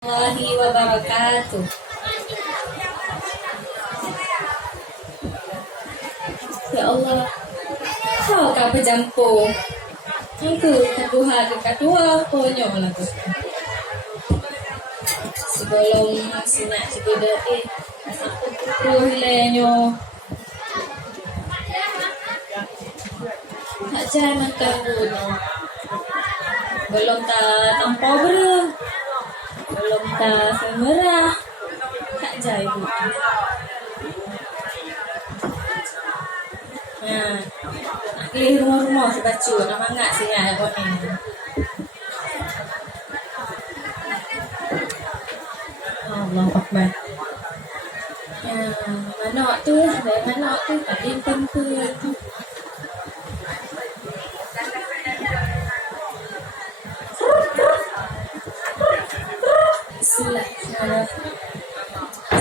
Warahmatullahi wabarakatuh. Ya Allah, kau kau bercampur. Aku Tuhan dekat dua konyol lah tu. Sebelum sinak juga satu puluh hilanyo. Tak jangan tunggu. Belum tak tampau ber. Belum tak semerah. Tak jai bu. Nah, nak rumah-rumah sebacu nak mangat sinyal kau ni. Allah Akbar. Manok tu, dari manok tu tadi tempur.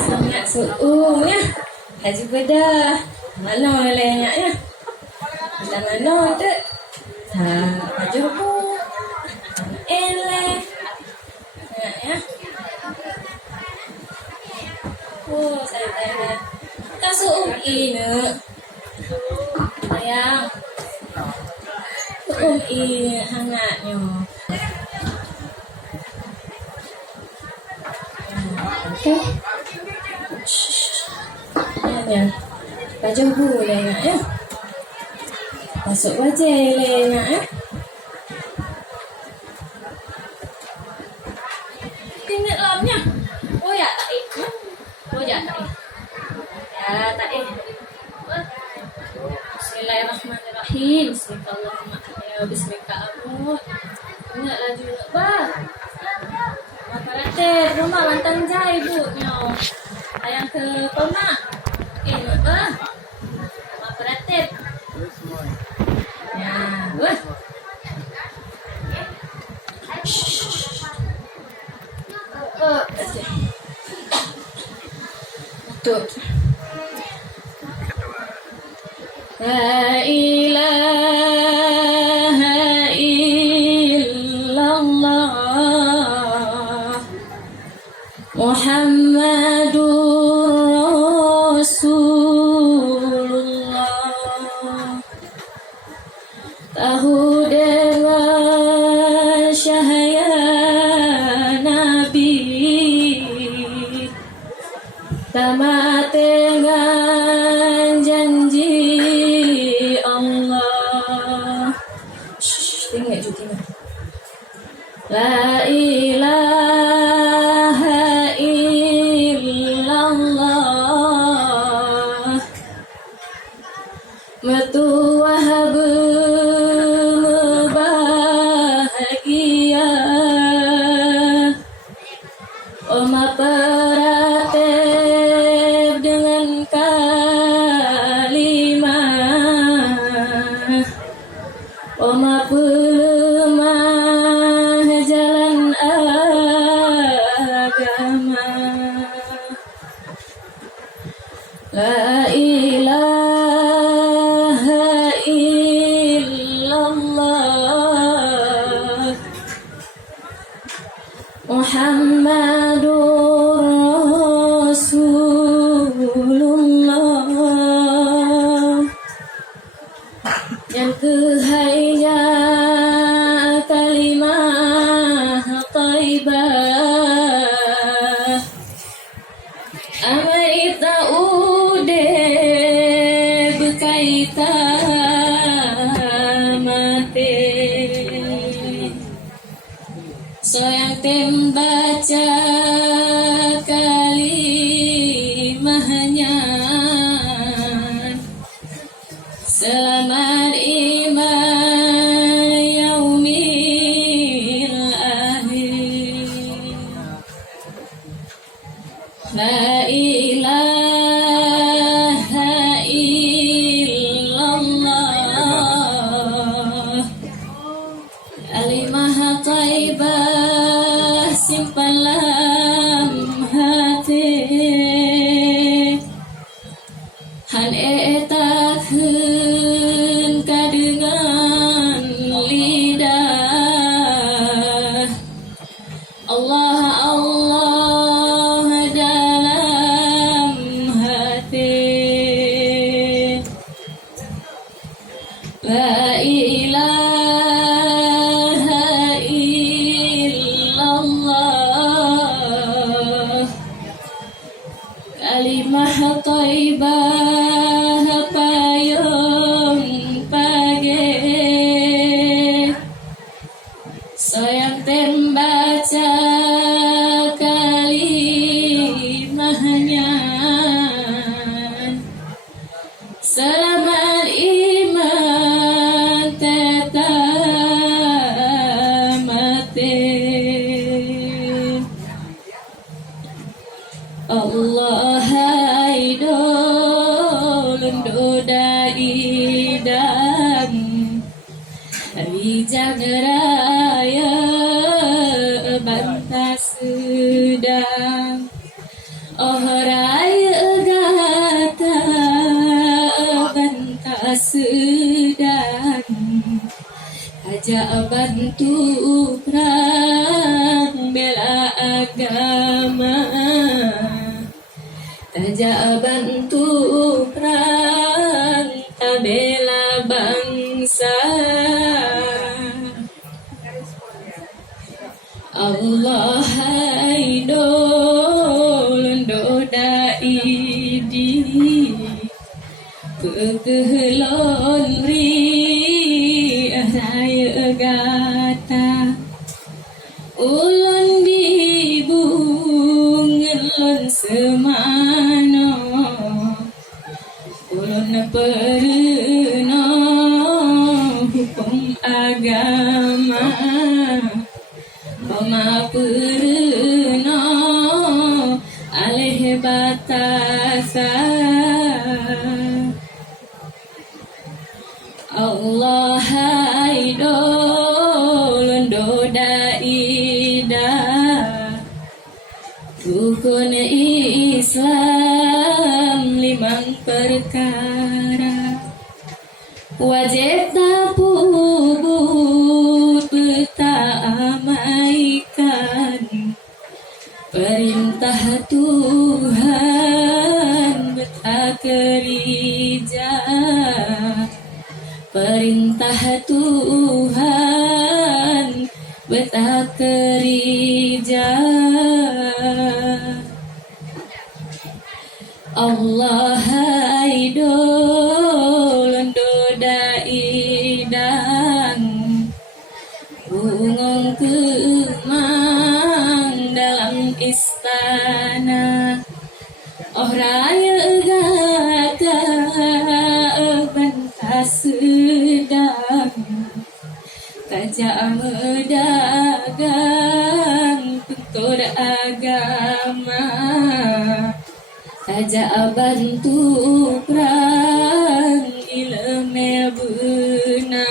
Sangat suung ya. Haji bedah. Mana lelenya ya? Dah mana tu? Ha, baju bu. Ele. Ya. Oh, saya. Tak suung ini. Sayang. Suung ini hangatnya. Okay. Ya. Baju boleh nak ya. Masuk wajah nak ya. Tinggal lamnya. Oh ya tak Oh ya tak Ya tak Bismillahirrahmanirrahim. Bismillahirrahmanirrahim. Bismillahirrahmanirrahim. Ingat laju bah. Makarate rumah lantang jai bu nyo. Ayang ke koma. Ingat bah. Makarate. Ya, wah. Betul. La ilaha illallah Muhammadur Rasulullah. Tahu dengan syahaya Nabi, tamat dengan janji Allah. Tengok je tengok. La ilaha illallah Matuah bahagia Oma peratib dengan kalimah Oma pelemah jalan agama. La ilaha illallah Muhammadur Rasulullah. Yang kehainya kalimah taibah amai taude berkaita mati. So yang tem baca kalimahnya selamat iman yaumil akhir. La ilaha illallah kalimah taibah simpan dalam hati. Han etakkeun kadengan lidah Allah Allah Allah hai dolun dodai dan Rijang raya bantas sedang Oh raya gata bantas sedang Aja bantu perang bela agama Aja bantu perang bela bangsa Allah hai dolun dodai di kekehlon ri raya gata ulun dibungelon semano ulun perno hukum agama Mama perno alih batasan Allah hai dolun dodai dah Rukun Islam 5 perkara Wajib tak puput abaikan Perintah Tuhan tak kerja Perintah Tuhan tak kerja Allah hai dolun dodai dan Bungong kemang dalam istana Oh raya gagah bantas sedang Tajak medagang tutur agama Tajak bantu perang ilmu benar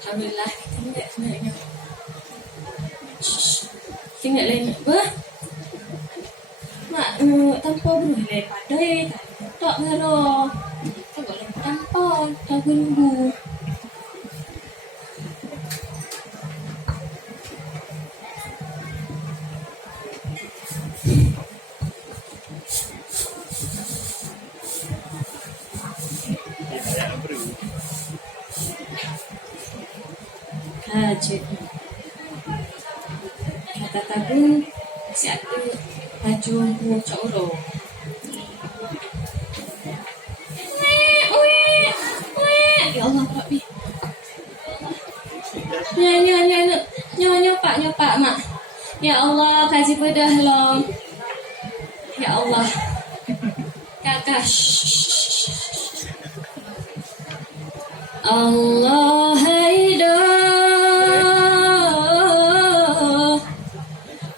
Alhamdulillah tinggal lain apa? Mak tanpa boleh pandai tak ngero. Tak boleh tanpa tak gunggu. Kajet kata tabung si ada baju coro ya Allah Pak Bi nyopak mak ya Allah kasih bedah lo ya Allah kakak Allah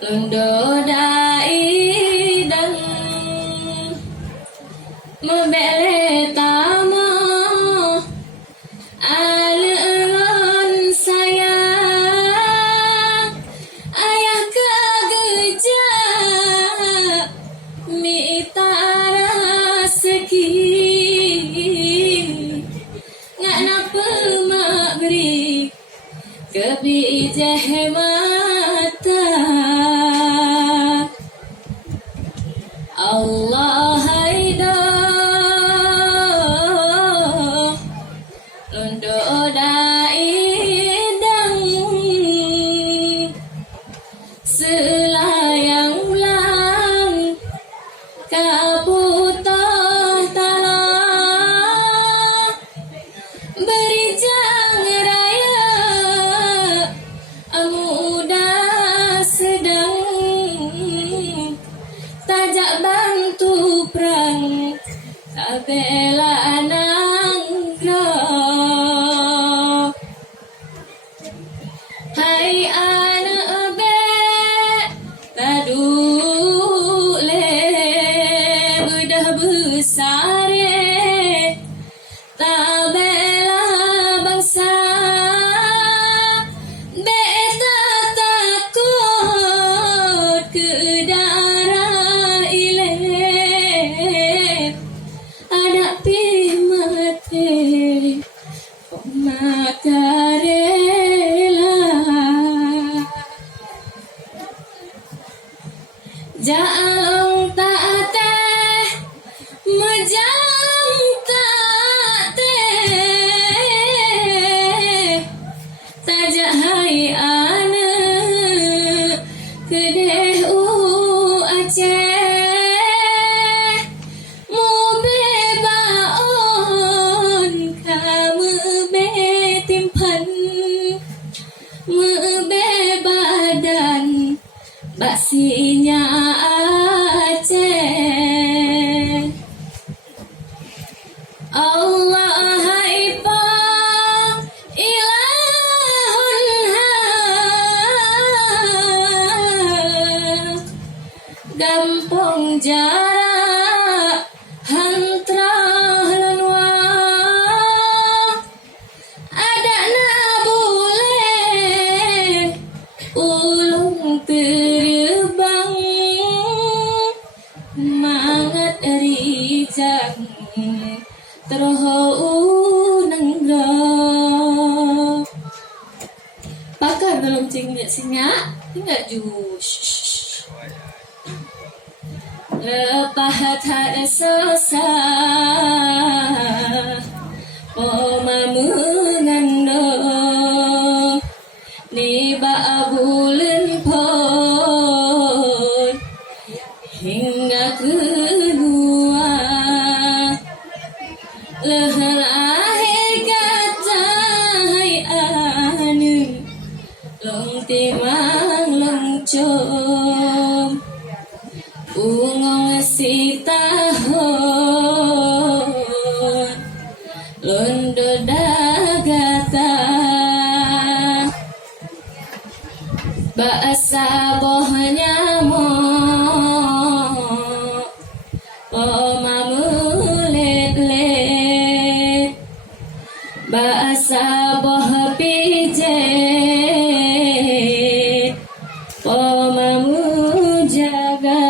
Lundodai dan membele tamo alun saya ayah kegeja mitara seki ngak napa mak beri kebijah mata Allah haida lundodai dang selayang lang kaputoh tala berijang raya muda sedang tajak bantu perang tak bela nanggro hai anak bela Jaang tak teh Mejang tak teh Tajak hai ane Kedeh Aceh Mu bebaon Kamu betimpan Mu bebadan Baksinya Aceh Allah haifah ilahun Gampong jarak hantrah lenwa Ada na boleh ulung terbang mangat rijang terhau nangga pakar dalam cingnya singa tinggal jus lepas tak sesah Oma mengandung ni ba bulan pon hingga kedua lehai kata hai anu long timang long com ungong si tahun londo dagata Bahasa bohnya mo Oma mulet-let Bahasa boh pijet Oma mujaga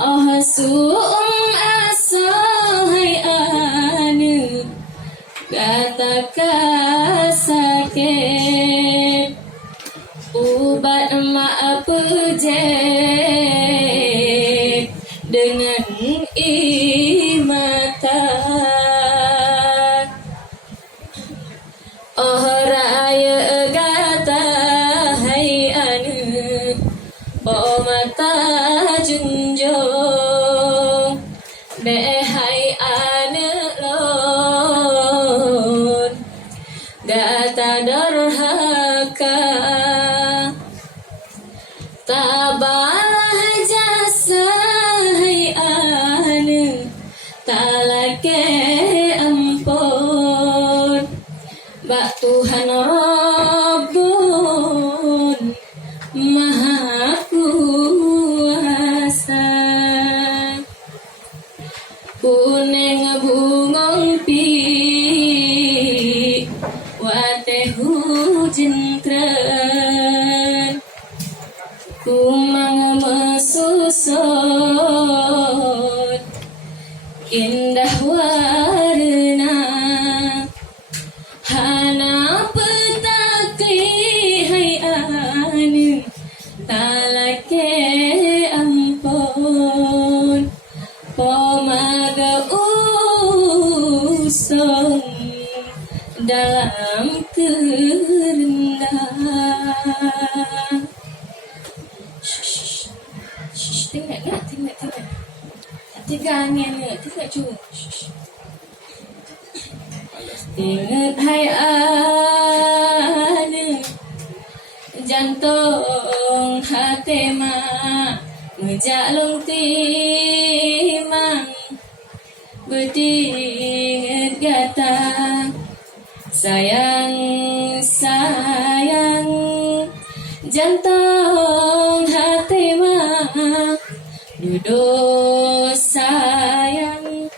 Oh suung asohai anu Gata kasake Ubat mak pujet dengan imata Oh raya gata hai anu Oh mata junjung Behai anu lon Gata dorhaka Tabalah jasa hai anu talake ampun Bak Tuhan Rabbun Maha Kuasa Kuning bungong pi Wate hujentran Kumang mesusut Indah warna Hana petakli hai anu Talake ampun Pomaga usung Dalam kerendah Tengok. Tiga angin ni, tengok cu. Ingat hai ane jantung hati mak ngejalung timang berdingat gata sayang jantung hati mak duduk sayang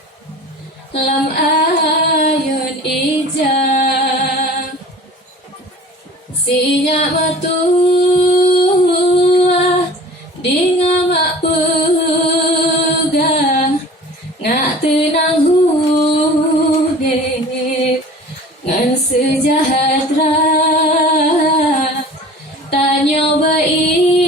lam ayun ijang sinya matua di ngamak pegang ngak tenang huge ngan sejahtera tanya baik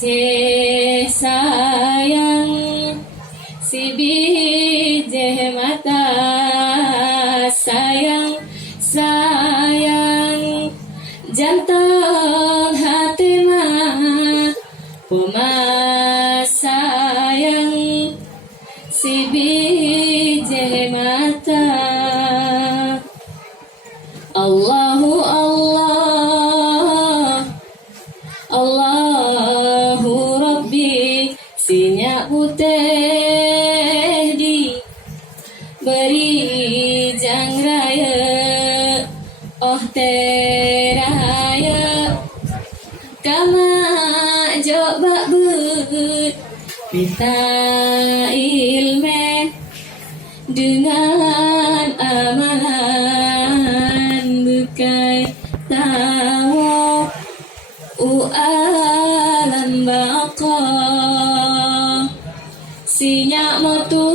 kasih sayang si biji mata sayang sayang jantung hati mah sayang si biji mata Allahu Allah Allahu Rabbi sinyak putih di beri jang raya oh teraya kama jok bak but minta ilmu dengan amalan bukai tahu alam baka sinyak motuah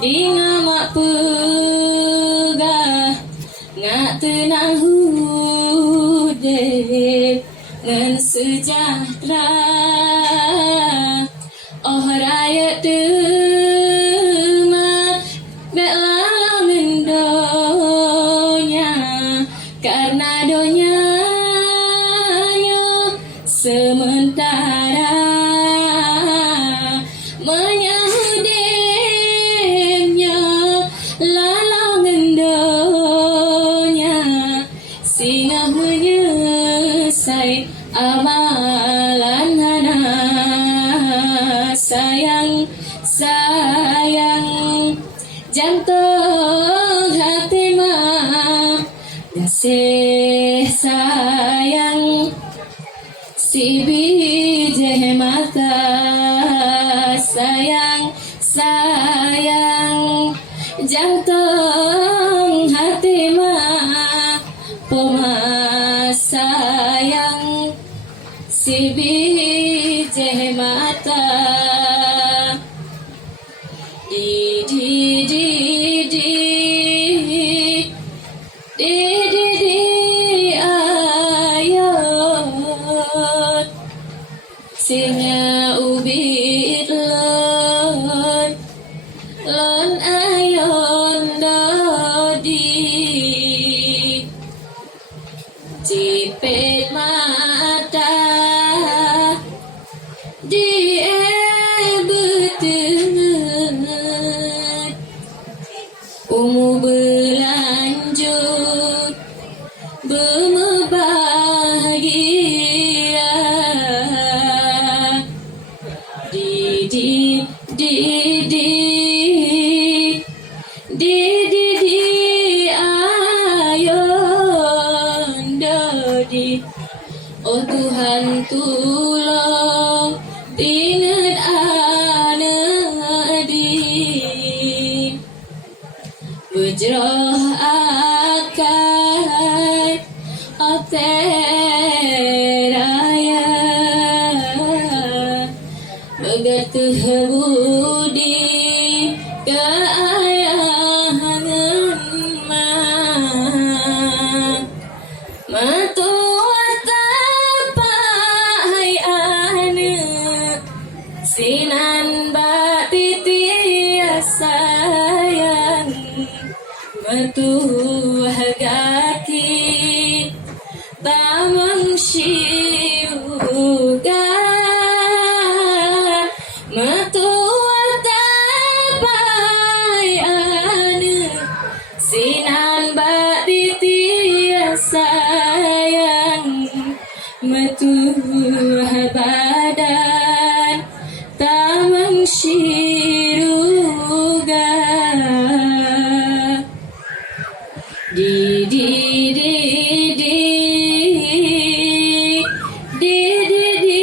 di ngamak pegah ngak tenang hudip ngan sejahtera oh raya temat belah mendonya karena donya sementara menyahudimnya lalang endonya singa menyesai amalan hana sayang sayang jantung hati mah kasih sayang si biji mata sayang sayang jantung hati mah sayang si biji mata di di di di di di di ayat singa ubit lon lon ayon dodi cipet mata di umur berlanjut berbahagia di di di di di di di ayon dodi oh Tuhan tolong ingat anak di berjerah akan teraya begitu budi keayangan matua tapai anak sinan batiti sayang matuah gaki tamang syuga matuah tapai anak sinan batiti sayang matuah badan tamang syuga di di di di di di di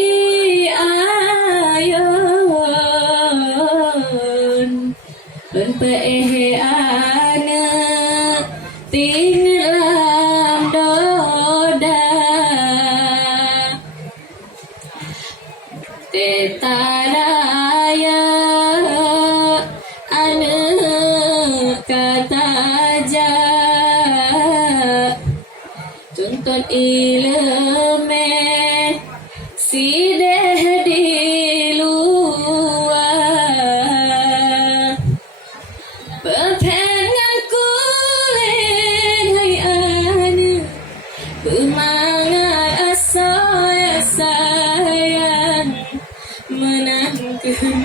ayon penpehe anak tinggalam doda tetaraya anak kata tuntun ilmu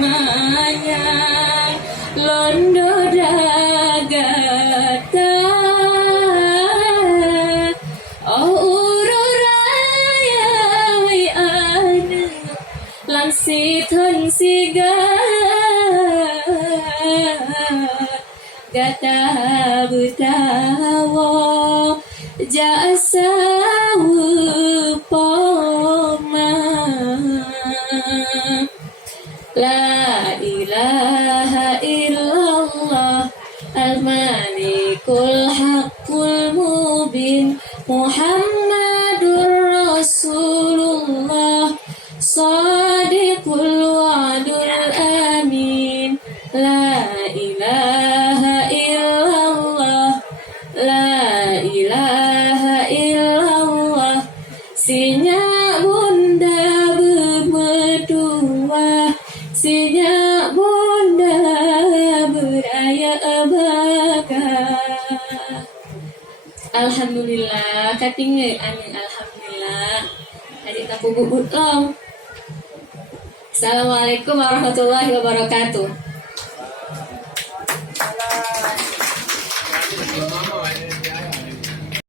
manyang londo dagata oh ururaya wi anu langsi thon siga gata butawo jasa upama la ilaha illallah al-malikul haqqul mubin Muhammadur Rasulullah Sadiqul wa'dul amin La ilaha illallah La ilaha illallah Sinya bunda berdua Sinya bunda beraya baga Alhamdulillah katingge amin alhamdulillah adik aku bubut long Assalamualaikum warahmatullahi wabarakatuh.